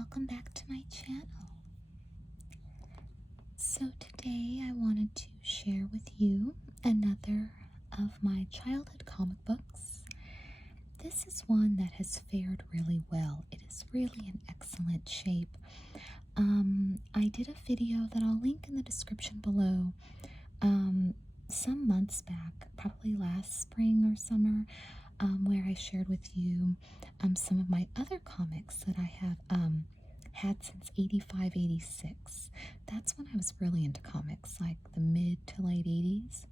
welcome back to my channel. So today I wanted to share with you another of my childhood comic books. This is one that has fared really well. It is really in excellent shape. I did a video that I'll link in the description below some months back, probably last spring or summer, where I shared with you some of my other comics that I have had since 85, 86. That's when I was really into comics, like the mid to late 80s.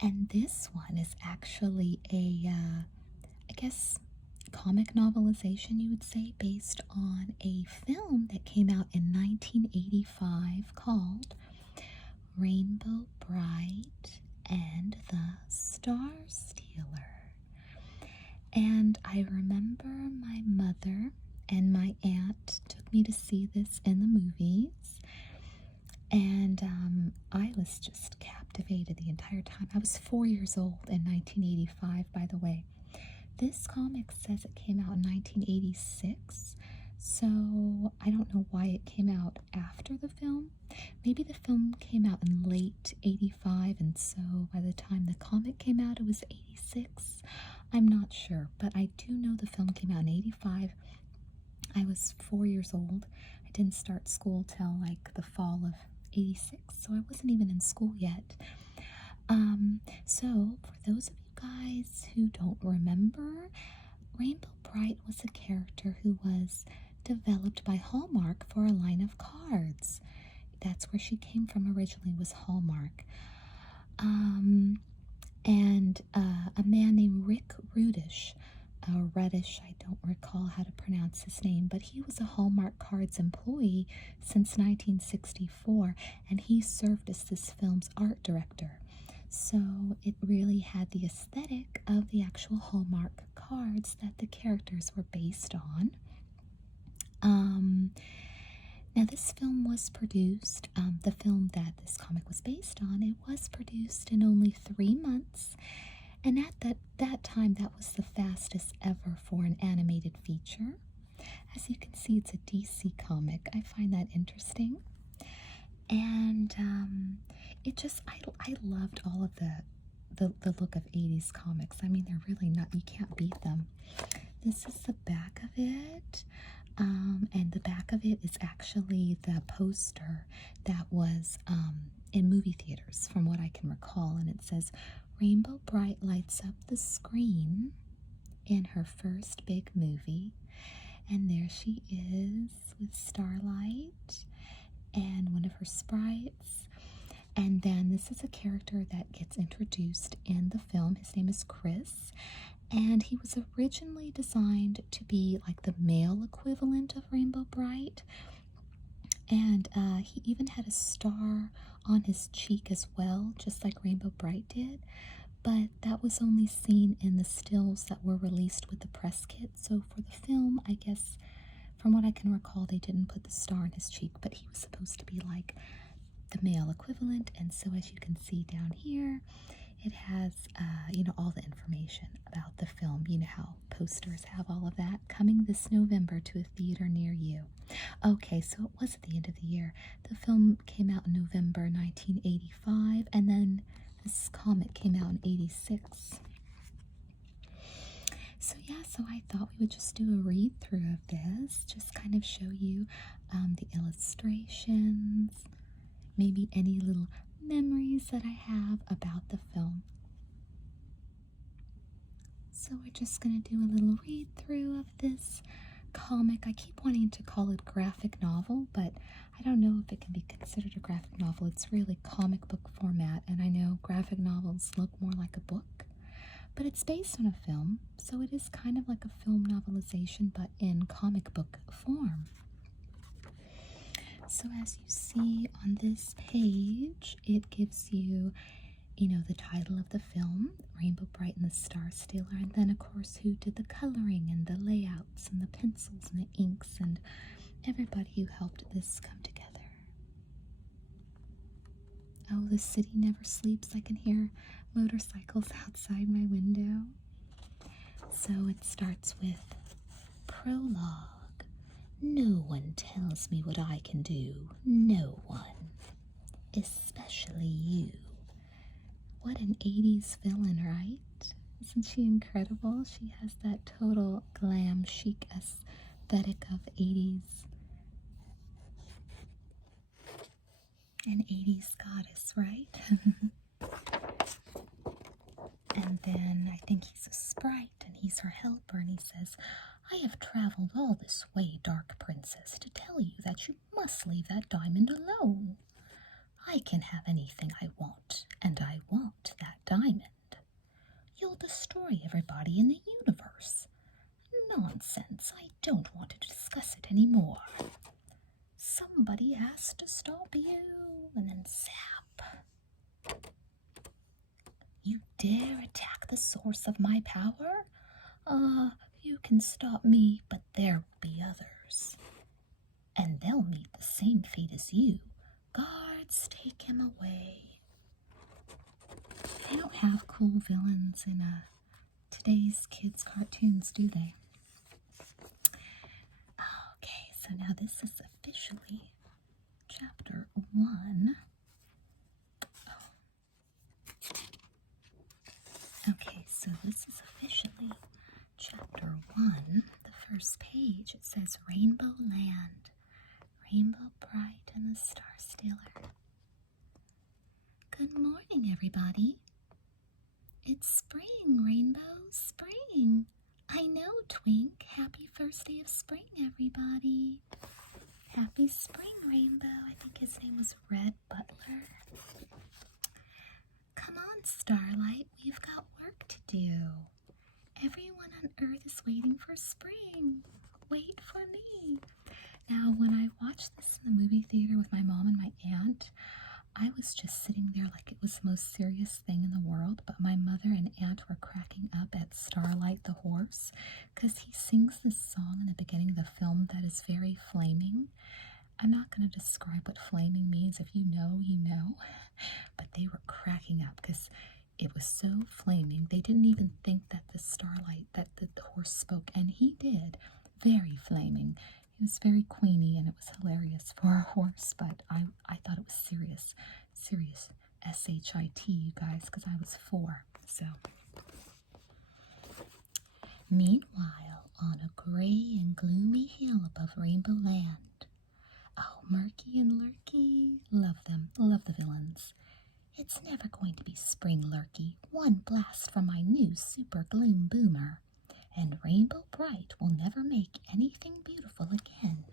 And this one is actually I guess, comic novelization, you would say, based on a film that came out in 1985 called Rainbow Bright and the Star Stealer. And I remember my mother and my aunt took me to see this in the movies, and I was just captivated the entire time. I was 4 years old in 1985, by the way. This comic says it came out in 1986, so I don't know why it came out after the film. Maybe the film came out in late 85, and so by the time the comic came out, it was 86. I'm not sure, but I do know the film came out in 85. I was 4 years old. I didn't start school till like the fall of 86, so I wasn't even in school yet. So for those of you guys who don't remember, Rainbow Bright was a character who was developed by Hallmark for a line of cards. That's where she came from originally, was Hallmark. And a man named Rick Rudish, or Reddish, I don't recall how to pronounce his name, but he was a Hallmark Cards employee since 1964, and he served as this film's art director. So it really had the aesthetic of the actual Hallmark cards that the characters were based on. Now this film was produced, the film that this comic was based on, it was produced in only 3 months. And at that time, that was the fastest ever for an animated feature. As you can see, it's a DC comic. I find that interesting. And it just, I loved all of the look of 80s comics. I mean, they're really not, you can't beat them. This is the back of it. And the back of it is actually the poster that was in movie theaters, from what I can recall. And it says, Rainbow Bright lights up the screen in her first big movie. And there she is with Starlight and one of her sprites. And then this is a character that gets introduced in the film. His name is Chris. And he was originally designed to be like the male equivalent of Rainbow Bright. And he even had a star on his cheek as well, just like Rainbow Bright did. But that was only seen in the stills that were released with the press kit. So for the film, I guess, from what I can recall, they didn't put the star on his cheek, but he was supposed to be like the male equivalent. And so as you can see down here, it has, all the information about the film. You know how posters have all of that. Coming this November to a theater near you. Okay, so it was at the end of the year. The film came out in November 1985, and then this comic came out in 86. So yeah, so I thought we would just do a read-through of this, just kind of show you the illustrations, maybe any little memories that I have about the film. So we're just going to do a little read-through of this comic. I keep wanting to call it graphic novel, but I don't know if it can be considered a graphic novel. It's really comic book format, and I know graphic novels look more like a book, but it's based on a film, so it is kind of like a film novelization, but in comic book form. So as you see on this page, it gives you, the title of the film, Rainbow Bright and the Star Stealer, and then of course who did the coloring and the layouts and the pencils and the inks and everybody who helped this come together. Oh, the city never sleeps. I can hear motorcycles outside my window. So it starts with prologue. No one tells me what I can do. No one. Especially you. What an 80s villain, right? Isn't she incredible? She has that total glam chic aesthetic of 80s. An 80s goddess, right? And then I think he's a sprite and he's her helper, and he says, I have traveled all this way, Dark Princess, to tell you that you must leave that diamond alone. I can have anything I want, and I want that diamond. You'll destroy everybody in the universe. Nonsense, I don't want to discuss it anymore. Somebody has to stop you, and then zap. You dare attack the source of my power? You can stop me, but there will be others. And they'll meet the same fate as you. Guards, take him away. They don't have cool villains in today's kids' cartoons, do they? Okay, so now this is officially chapter 1. Okay, so this is officially chapter 1. The first page, it says Rainbow Land, Rainbow Bright and the Star Stealer. Good morning, everybody. It's spring, Rainbow, spring. I know, Twink. Happy first day of spring, everybody. Happy spring, Rainbow. I think his name was Red Butler. Come on, Starlight. We've got work to do. Everyone on Earth is waiting for spring. Wait for me. Now, when I watched this in the movie theater with my mom and my aunt, I was just sitting there like it was the most serious thing in the world, but my mother and aunt were cracking up at Starlight the horse because he sings this song in the beginning of the film that is very flaming. I'm not going to describe what flaming means. If you know, you know. But they were cracking up because it was so flaming. They didn't even think that the Starlight, that the horse spoke, and he did. Very flaming. It was very queeny, and it was hilarious for a horse, but I thought it was serious, S-H-I-T, you guys, because I was 4, so. Meanwhile, on a gray and gloomy hill above Rainbow Land. Oh, Murky and Lurky, love them, love the villains. It's never going to be spring, Lurky. One blast from my new super gloom boomer. And Rainbow Bright will never make anything beautiful again.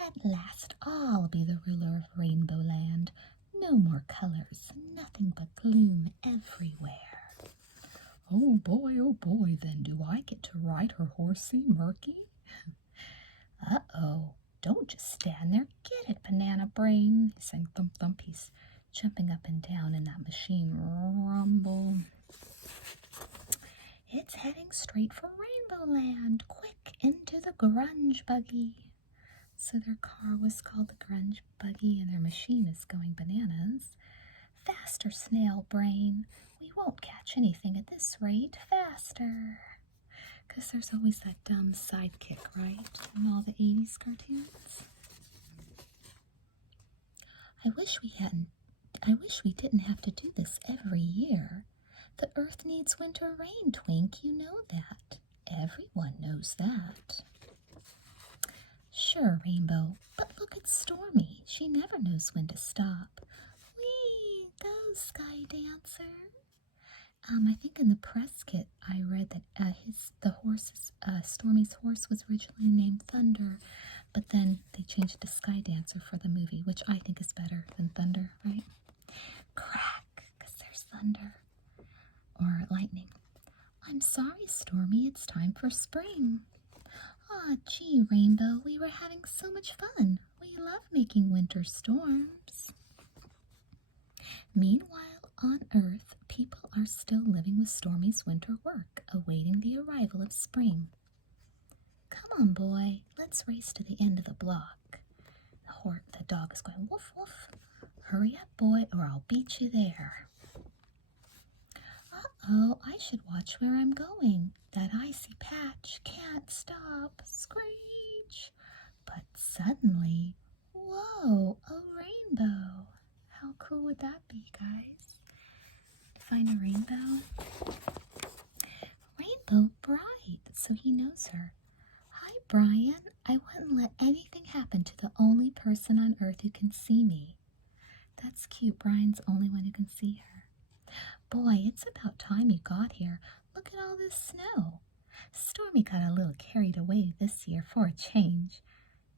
At last I'll be the ruler of Rainbow Land. No more colors, nothing but gloom everywhere. Oh boy, then do I get to ride her horsey, Murky? Uh-oh, don't just stand there. Get it, Banana Brain, he sang thump thump. He's jumping up and down in that machine. Rumble. It's heading straight for Rainbow Land. Quick, into the grunge buggy. So their car was called the grunge buggy, and their machine is going bananas. Faster, Snail Brain. We won't catch anything at this rate. Faster. Because there's always that dumb sidekick, right? In all the 80s cartoons. I wish we didn't have to do this every year. The Earth needs winter rain, Twink, you know that. Everyone knows that. Sure, Rainbow, but look at Stormy. She never knows when to stop. Whee! Go, Sky Dancer. I think in the press kit I read that Stormy's horse was originally named Thunder, but then they changed it to Sky Dancer for the movie, which I think is better than Thunder, right? Crack, because there's thunder. Or lightning. I'm sorry, Stormy, it's time for spring. Aw, gee, Rainbow, we were having so much fun. We love making winter storms. Meanwhile, on Earth, people are still living with Stormy's winter work, awaiting the arrival of spring. Come on, boy, let's race to the end of the block. The dog is going woof woof. Hurry up, boy, or I'll beat you there. Uh-oh, I should watch where I'm going. That icy patch can't stop. Screech! But suddenly, whoa, a rainbow. How cool would that be, guys? Find a rainbow. Rainbow Bright, so he knows her. Hi, Brian. I wouldn't let anything happen to the only person on Earth who can see me. That's cute. Brian's the only one who can see her. Boy, it's about time you got here. Look at all this snow. Stormy got a little carried away this year for a change.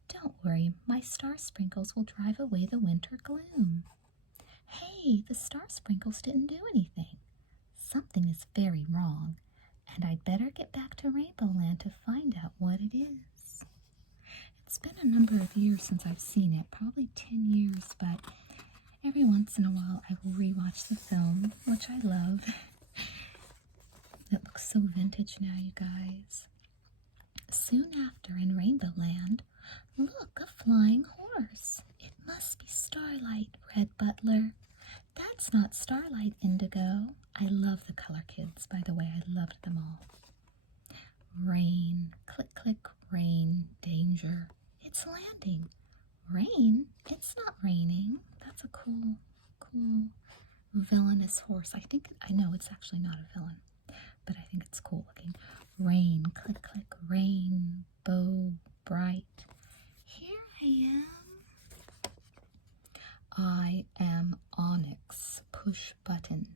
Don't worry, my star sprinkles will drive away the winter gloom. Hey, the star sprinkles didn't do anything. Something is very wrong, and I'd better get back to Rainbow Land to find out what it is. It's been a number of years since I've seen it, probably 10 years, but every once in a while I will rewatch the film, which I love. It looks so vintage now, you guys. Soon after, in Rainbow Land, look, a flying horse. It must be Starlight, Red Butler. That's not Starlight, Indigo. I love the color kids, by the way. I loved them all. Rain, click, click, rain, danger. It's landing. Rain? It's not raining. That's a cool villainous horse. I know it's actually not a villain, but I think it's cool looking. Rain, click, click, rainbow bright. Here I am. I am Onyx, push button.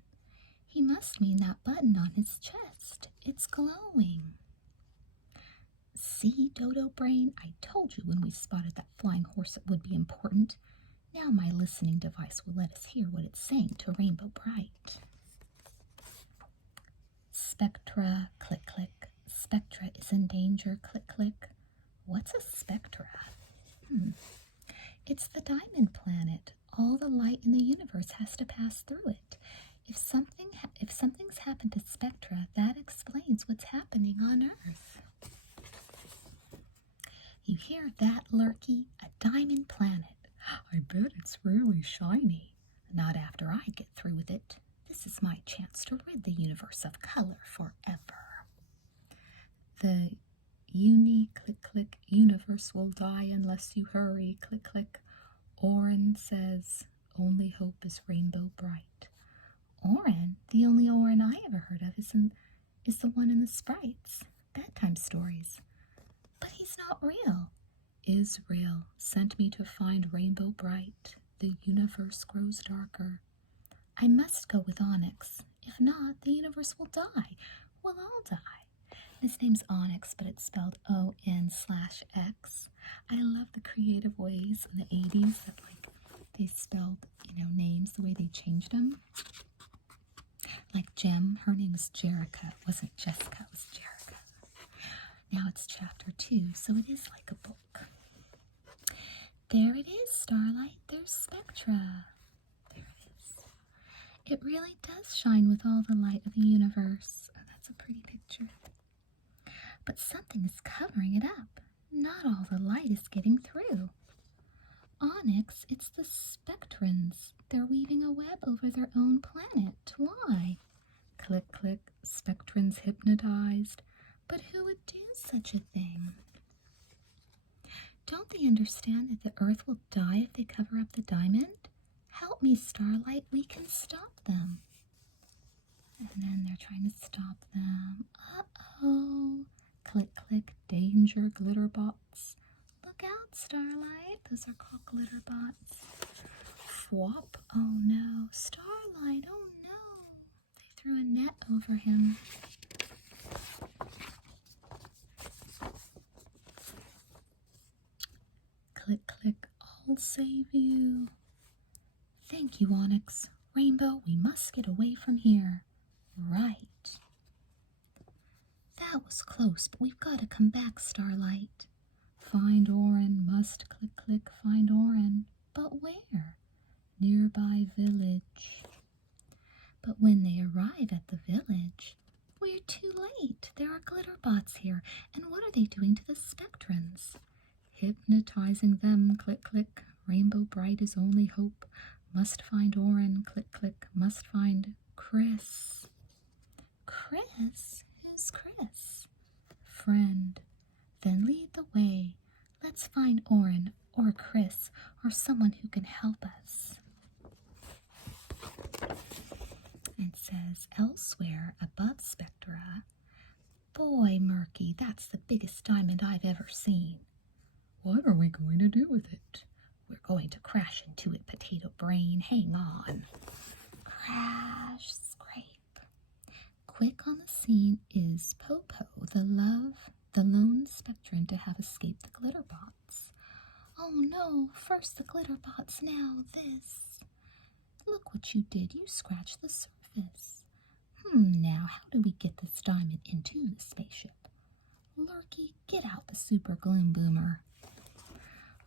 He must mean that button on his chest. It's glowing. See, Dodo Brain, I told you when we spotted that flying horse it would be important. Now my listening device will let us hear what it's saying to Rainbow Bright. Spectra, click, click. Spectra is in danger, click, click. What's a spectra? It's the diamond planet. All the light in the universe has to pass through it. If something's happened to Spectra, that explains what's happening on Earth. You hear that, Lurky? A diamond planet. I bet it's really shiny. Not after I get through with it. This is my chance to rid the universe of color forever. The click, click, universe will die unless you hurry, click, click. Oren says, only hope is Rainbow Bright. Oren? The only Oren I ever heard of is the one in the Sprites, bedtime stories. But he's not real. Israel sent me to find Rainbow Bright. The universe grows darker. I must go with Onyx. If not, the universe will die. We'll all die. His name's Onyx, but it's spelled O-N/X. I love the creative ways in the 80s that, like, they spelled, names the way they changed them. Like Jem, her name was Jerica. It wasn't Jessica, it was Jerica. Now it's chapter 2, so it is like a book. There it is, Starlight. There's Spectra. There it is. It really does shine with all the light of the universe. Oh, that's a pretty picture. But something is covering it up. Not all the light is getting through. Onyx, it's the Spectrans. They're weaving a web over their own planet. Why? Click, click, Spectrans hypnotized. But who would do such a thing? Don't they understand that the Earth will die if they cover up the diamond? Help me, Starlight. We can stop them. And then they're trying to stop them. Uh-oh. Click, click, danger, glitter bots. Look out, Starlight. Those are called glitter bots. Swap. Oh, no. Starlight. Oh, no. They threw a net over him. Click, click. I'll save you. Thank you, Onyx. Rainbow, we must get away from here. Right. That was close, but we've got to come back, Starlight. Find Oren, must click, click, find Oren. But where? Nearby village. But when they arrive at the village, we're too late. There are glitter bots here, and what are they doing to the Spectrans? Hypnotizing them, click, click. Rainbow Bright is only hope. Must find Oren, click, click. Must find Chris. Chris? Who's Chris? Friend. Then lead the way. Let's find Oren or Chris or someone who can help us. It says, elsewhere above Spectra. Boy, Murky, that's the biggest diamond I've ever seen. What are we going to do with it? We're going to crash into it, potato brain. Hang on. Crash, scrape. Quick on the scene is Popo, the lone Spectran to have escaped the glitter bots. Oh no, first the glitter bots, now this. Look what you did, you scratched the surface. Now how do we get this diamond into the spaceship? Lurky, get out the super gloom boomer.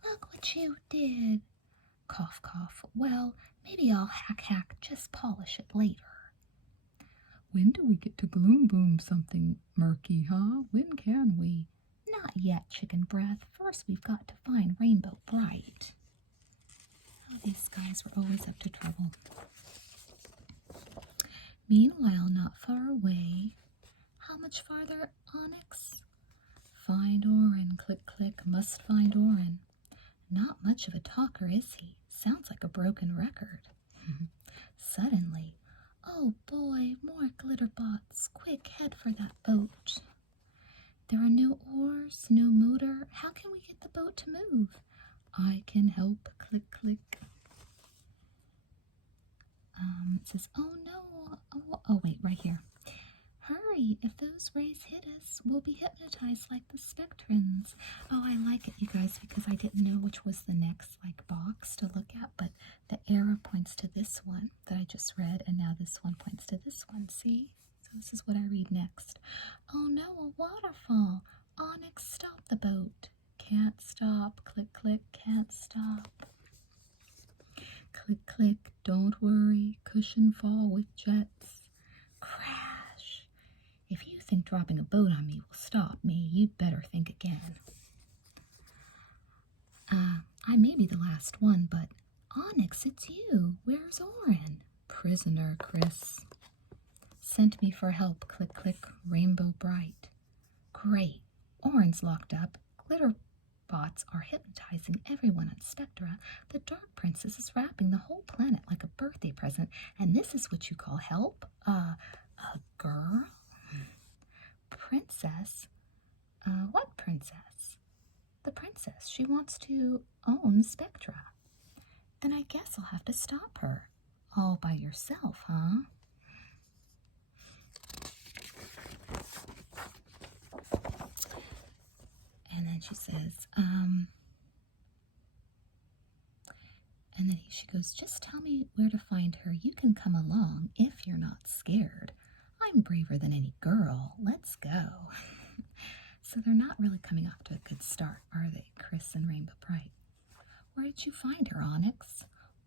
Look what you did. Cough, cough. Well, maybe I'll hack, just polish it later. When do we get to gloom boom something, Murky, huh? When can we? Not yet, chicken breath. First we've got to find Rainbow Bright. Oh, these guys were always up to trouble. Meanwhile, not far away. How much farther, Onyx? Find Oren, click, click, must find Oren. Not much of a talker, is he? Sounds like a broken record. Suddenly, oh boy, more glitter bots. Quick, head for that boat. There are no oars, no motor. How can we get the boat to move? I can help, click, click. It says, oh no, oh wait, right here. Hurry, if those rays hit us, we'll be hypnotized like the Spectrans. Oh, I like it, you guys, because I didn't know which was the next, box to look at, but the arrow points to this one that I just read, and now this one points to this one, see? So this is what I read next. Oh no, a waterfall. Onyx, stop the boat. Can't stop, click, click, can't stop. Click, click, don't worry, cushion fall with jets. Crash. If you think dropping a boat on me will stop me, you'd better think again. I may be the last one, but Onyx, it's you. Where's Oren? Prisoner, Chris. Sent me for help, click, click, Rainbow Bright. Great. Oren's locked up. Glitter bots are hypnotizing everyone on Spectra. The Dark Princess is wrapping the whole planet like a birthday present, and this is what you call help? A girl? Princess? What princess? The princess. She wants to own Spectra. Then I guess I'll have to stop her. All by yourself, huh? And then she says, and then she goes, just tell me where to find her. You can come along if you're not scared. I'm braver than any girl. Let's go. So they're not really coming off to a good start, are they, Chris and Rainbow Bright? Where did you find her, Onyx?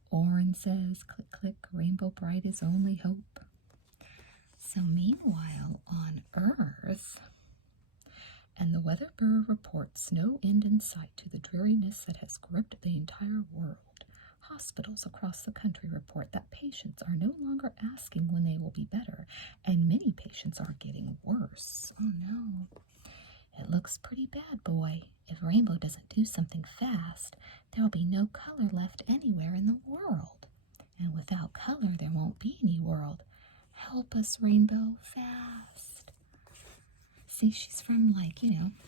Oren says, click, click, Rainbow Bright is only hope. So meanwhile, on Earth, and the Weather Bureau reports no end in sight to the dreariness that has gripped the entire world. Hospitals across the country report that patients are no longer asking when they will be better, and many patients are getting worse. Oh no. It looks pretty bad, boy. If Rainbow doesn't do something fast, there will be no color left anywhere in the world. And without color, there won't be any world. Help us, Rainbow, fast. See, she's from,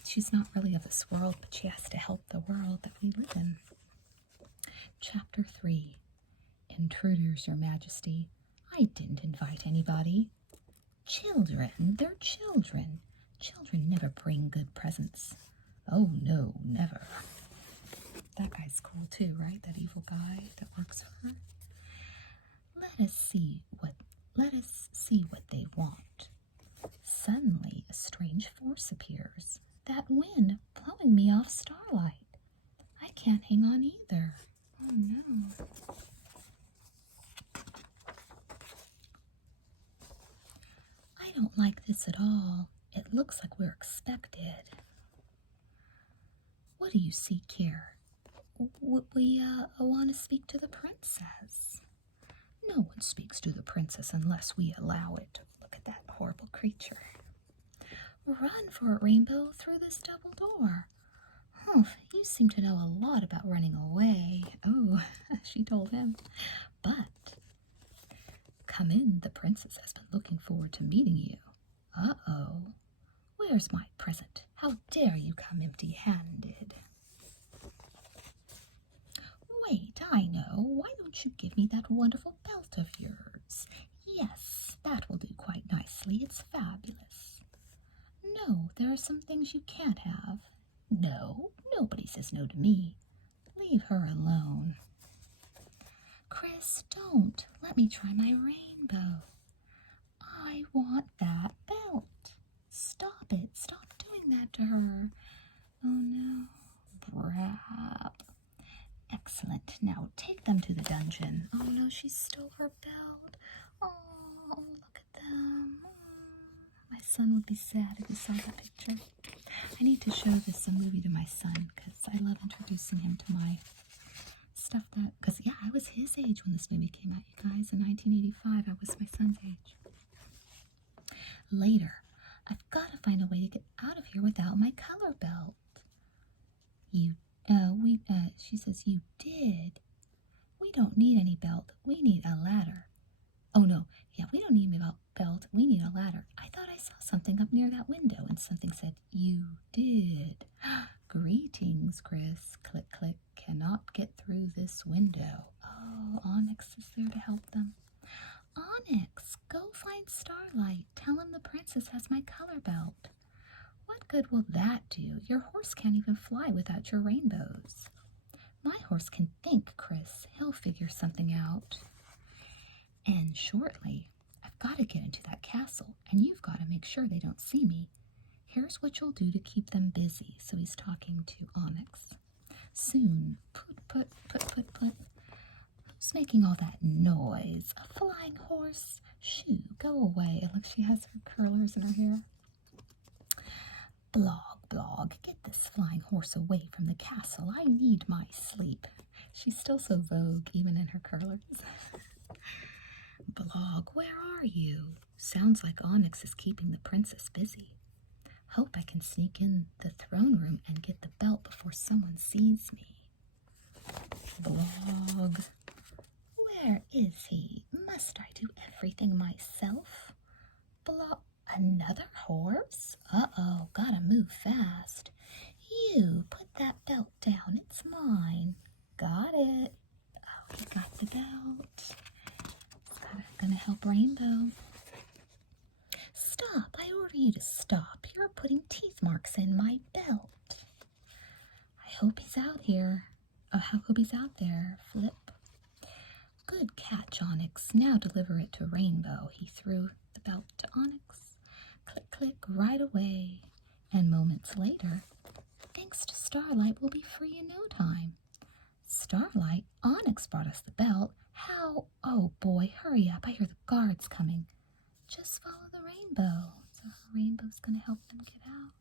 she's not really of this world, but she has to help the world that we live in. Chapter 3. Intruders, Your Majesty. I didn't invite anybody. Children, they're children. Children never bring good presents. Oh, no, never. That guy's cool too, right? That evil guy that works for her. Let us see what they want. Suddenly, a strange force appears. That wind blowing me off starlight. I can't hang on either. Oh no. I don't like this at all. It looks like we're expected. What do you seek here? We want to speak to the princess. No one speaks to the princess unless we allow it. Look at that horrible creature. Run for it, Rainbow, through this double door. Oh, you seem to know a lot about running away. Oh, she told him. But, come in, the princess has been looking forward to meeting you. Uh-oh. Where's my present? How dare you come empty-handed? Wait, I know. Why don't you give me that wonderful belt of yours? Yes, that will do quite nicely. It's fabulous. No, there are some things you can't have. No, nobody says no to me. Leave her alone. Chris, don't. Let me try my rainbow. I want that belt. Stop it. Stop doing that to her. Oh, no. Brap. Excellent. Now take them to the dungeon. Oh, no, she stole her belt. Oh, look at them. My son would be sad if he saw that picture. I need to show this movie to my son because I love introducing him to my stuff because, yeah, I was his age when this movie came out, you guys. In 1985, I was my son's age. Later, I've got to find a way to get out of here without my color belt. She says, you did. We don't need any belt. We need a ladder. Oh, no. Yeah, we don't need a belt. We need a ladder. I thought I saw something up near that window, and something said, you did. Greetings, Chris. Click, click. Cannot get through this window. Oh, Onyx is there to help them. Onyx, go find Starlight. Tell him the princess has my color belt. What good will that do? Your horse can't even fly without your rainbows. My horse can think, Chris. He'll figure something out. And shortly, I've got to get into that castle, and you've got to make sure they don't see me. Here's what you'll do to keep them busy. So he's talking to Onyx. Soon, put. Who's making all that noise? A flying horse? Shoo, go away. Look, she has her curlers in her hair. Blog, get this flying horse away from the castle. I need my sleep. She's still so vogue, even in her curlers. Blog, where are you? Sounds like Onyx is keeping the princess busy. Hope I can sneak in the throne room and get the belt before someone sees me. Blog, where is he? Must I do everything myself? Blog, another horse? Uh-oh, gotta move fast. You, put that belt down. It's mine. Got it. Oh, he got the belt. Gonna help Rainbow. Stop! I order you to stop. You're putting teeth marks in my belt. I hope he's out here. Oh, I hope he's out there. Flip. Good catch, Onyx. Now deliver it to Rainbow. He threw the belt to Onyx. Click, click, right away. And moments later, thanks to Starlight, we'll be free in no time. Starlight, Onyx brought us the belt. How? Oh boy, hurry up. I hear the guards coming. Just follow the rainbow. So Rainbow's going to help them get out.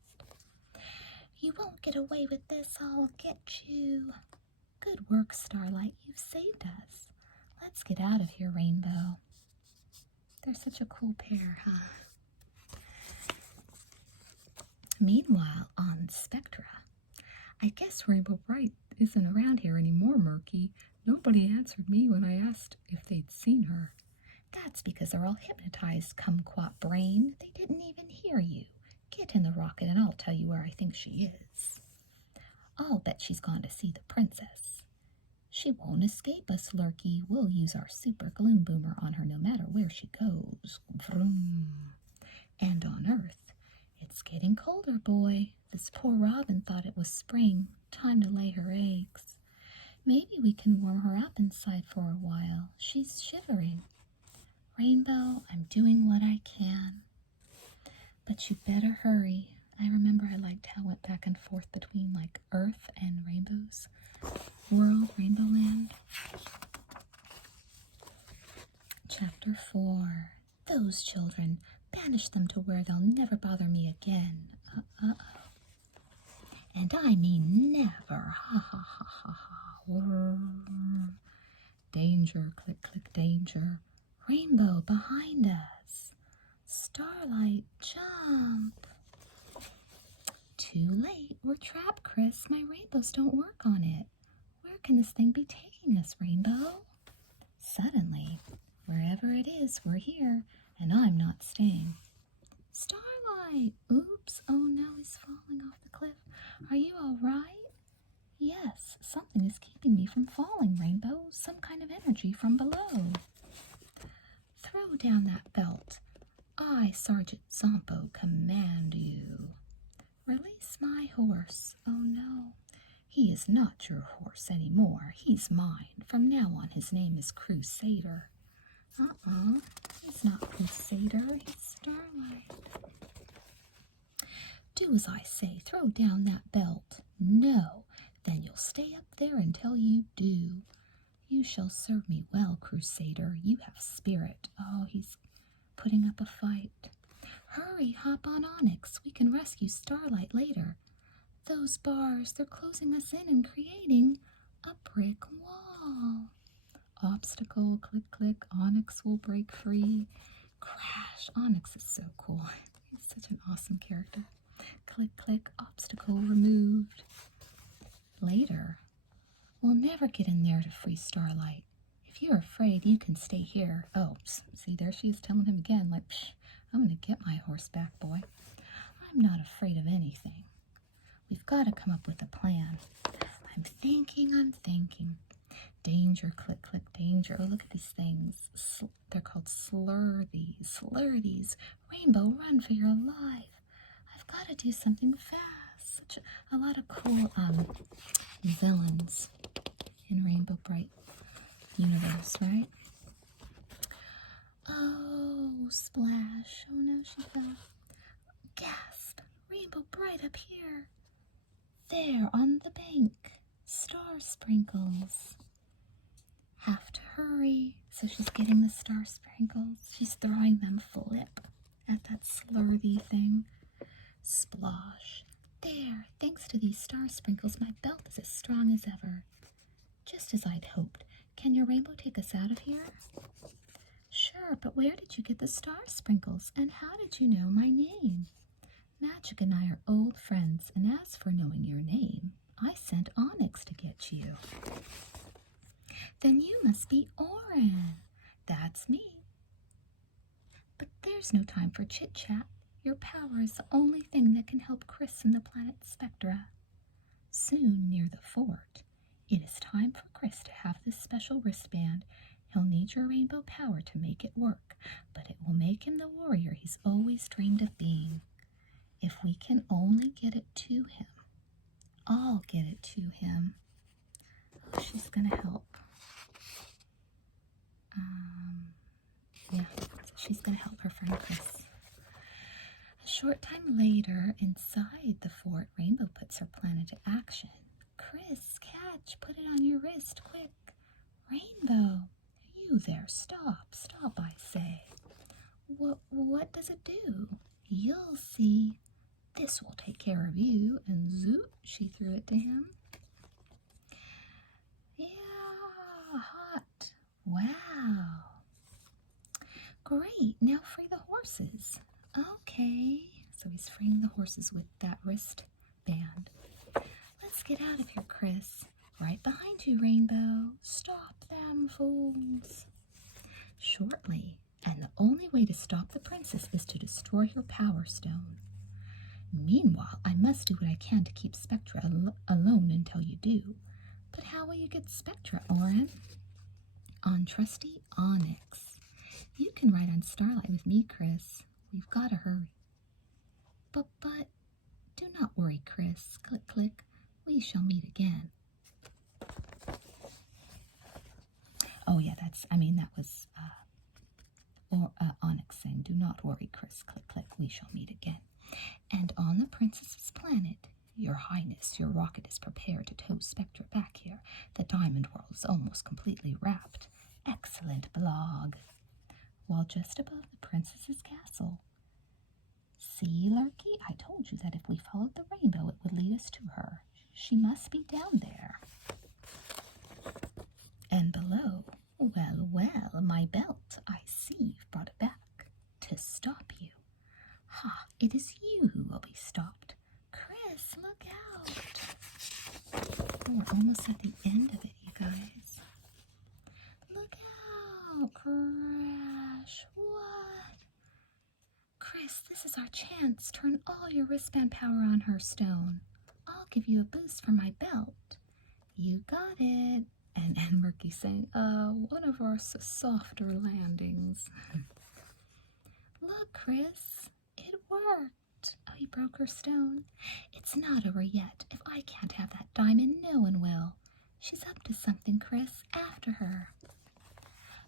You won't get away with this. I'll get you. Good work, Starlight. You've saved us. Let's get out of here, Rainbow. They're such a cool pair, huh? Meanwhile, on Spectra, I guess Rainbow Bright isn't around here anymore, Murky. Nobody answered me when I asked if they'd seen her. That's because they're all hypnotized, kumquat brain. They didn't even hear you. Get in the rocket and I'll tell you where I think she is. I'll bet she's gone to see the princess. She won't escape us, Lurky. We'll use our super gloom boomer on her no matter where she goes. Vroom. And on Earth, it's getting colder, boy. This poor Robin thought it was spring. Time to lay her eggs. Maybe we can warm her up inside for a while. She's shivering. Rainbow, I'm doing what I can. But you better hurry. I remember I liked how it went back and forth between like Earth and Rainbow's world, Rainbow Land. Chapter 4. Those children. Banish them to where they'll never bother me again. And I mean never. Ha ha ha ha ha. Danger, click, click, danger. Rainbow behind us. Starlight, jump. Too late. We're trapped, Chris. My rainbows don't work on it. Where can this thing be taking us, Rainbow? Suddenly, wherever it is, we're here, and I'm not staying. Starlight! Oops, oh no, he's falling off the cliff. Are you all right? Yes, something is keeping me from falling, Rainbow. Some kind of energy from below. Throw down that belt. I, Sergeant Zompo, command you. Release my horse. Oh no, he is not your horse anymore. He's mine. From now on, his name is Crusader. He's not Crusader, he's Starlight. Do as I say. Throw down that belt. No, then you'll stay up there until you do. You shall serve me well, Crusader. You have spirit. Oh, he's putting up a fight. Hurry, hop on Onyx. We can rescue Starlight later. Those bars, they're closing us in and creating a brick wall. Obstacle, click, click. Onyx will break free. Crash. Onyx is so cool. He's such an awesome character. Click, click. Obstacle removed. Later, we'll never get in there to free Starlight. If you're afraid, you can stay here. Oh, see, there she is telling him again, like, psh, I'm going to get my horse back, boy. I'm not afraid of anything. We've got to come up with a plan. I'm thinking. Danger, click, click, danger. Oh, look at these things. They're called slurthies. Slurthies. Rainbow, run for your life. I've got to do something fast. Such a lot of cool villains in Rainbow Bright universe, right? Oh, splash. Oh no, she fell. Gasp. Rainbow Bright up here. There, on the bank. Star sprinkles. Have to hurry. So she's getting the star sprinkles. She's throwing them flip at that slurthy thing. Splosh. There, thanks to these star sprinkles, my belt is as strong as ever. Just as I'd hoped. Can your rainbow take us out of here? Sure, but where did you get the star sprinkles, and how did you know my name? Magic and I are old friends, and as for knowing your name, I sent Onyx to get you. Then you must be Orin. That's me. But there's no time for chit-chat. Your power is the only thing that can help Chris and the planet Spectra. Soon, near the fort, it is time for Chris to have this special wristband. He'll need your rainbow power to make it work, but it will make him the warrior he's always dreamed of being. If we can only get it to him, I'll get it to him. Oh, she's gonna help. She's gonna help her friend Chris. A short time later, inside the fort, Rainbow puts her plan into action. Chris, catch, put it on your wrist, quick. Rainbow, you there, stop, I say. What does it do? You'll see. This will take care of you. And zoop, she threw it to him. Yeah, hot. Wow. Great, now free the horses. Okay, so he's freeing the horses with that wristband. Let's get out of here, Chris. Right behind you, Rainbow. Stop them, fools. Shortly, and the only way to stop the princess is to destroy her power stone. Meanwhile, I must do what I can to keep Spectra alone until you do. But how will you get Spectra, Orin? On trusty Onyx. You can ride on Starlight with me, Chris. We've got to hurry. But, do not worry, Chris. Click, click. We shall meet again. Oh, yeah, that was Onyx saying, do not worry, Chris. Click, click. We shall meet again. And on the princess's planet, your highness, your rocket is prepared to tow Spectra back here. The diamond world is almost completely wrapped. Excellent blog. While just above the princess's castle. See, Lurky, I told you that if we followed the rainbow, it would lead us to her. She must be down there. And below, well, my belt, I see you've brought it back to stop you. Ha, it is you who will be stopped. Chris, Chris, look out. Oh, we're almost at the end of it, you guys. Look out. Crash. What? Chris, this is our chance. Turn all your wristband power on her, Stone. I'll give you a boost for my belt. You got it. And Murky saying, one of our softer landings. Look, Chris, it worked. Oh, he broke her stone. It's not over yet. If I can't have that diamond, no one will. She's up to something, Chris. After her.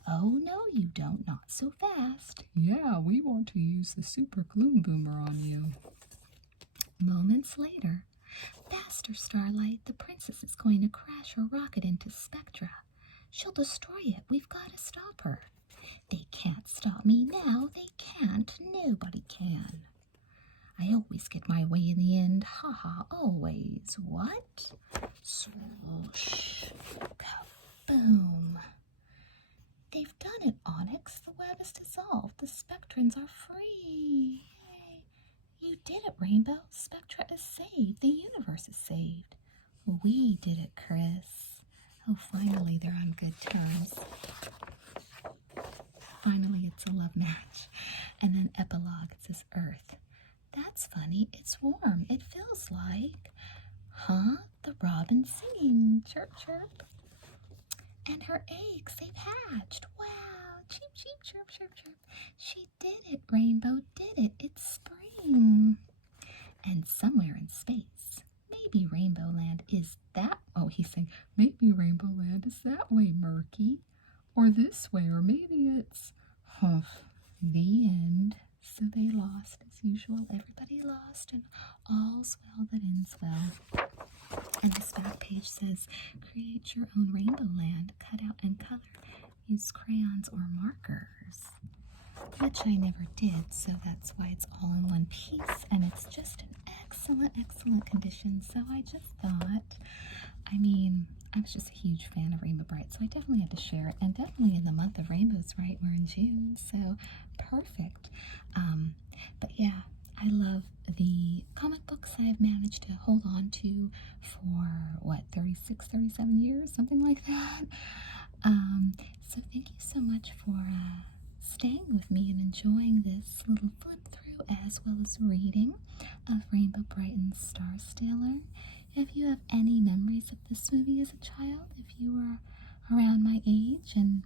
Oh, no, you don't. Not so fast. Yeah, we want to use the super gloom boomer on you. Moments later. Faster, Starlight. The princess is going to crash her rocket into Spectra. She'll destroy it. We've got to stop her. They can't stop me now. They can't. Nobody can. I always get my way in the end. Ha ha, always. What? Swoosh. Kaboom. They've done it, Onyx. The web is dissolved. The Spectrans are free. Yay. You did it, Rainbow. Spectra is saved. The universe is saved. We did it, Chris. Oh, finally they're on good terms. Finally it's a love match. And then epilogue, it says Earth. That's funny. It's warm. It feels like, the robin singing. Chirp, chirp. And her eggs, they've hatched. Wow. Cheep, cheep, chirp, chirp, chirp. She did it, Rainbow did it. It's spring. And somewhere in space, maybe Rainbow Land is that. Oh, he's saying, maybe Rainbow Land is that way, Murky. Or this way, or maybe it's, the end. So they lost as usual. Everybody lost, and all's well that ends well. And this back page says, create your own Rainbow Land, cut out and color. Use crayons or markers. Which I never did, so that's why it's all in one piece. And it's just in excellent, excellent condition. So I just thought, I was just a huge fan of Rainbow Brite, so I definitely had to share it. And definitely in the month of rainbows, right? We're in June, so perfect. But yeah, I love the comic books I've managed to hold on to for, 36, 37 years, something like that. So thank you so much for staying with me and enjoying this little flip through as well as reading of Rainbow Brite and Star Stealer. If you have any memories of this movie as a child, if you were around my age and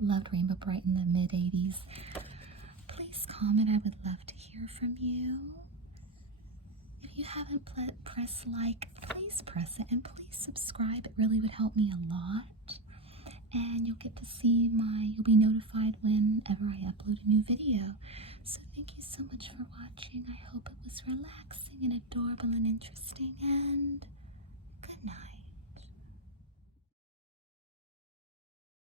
loved Rainbow Brite in the mid-80s, please comment. I would love to hear from you. If you haven't pressed like, please press it, and please subscribe. It really would help me a lot. And you'll get to see you'll be notified whenever I upload a new video. So thank you so much for watching. I hope it was relaxing and adorable and interesting, and good night.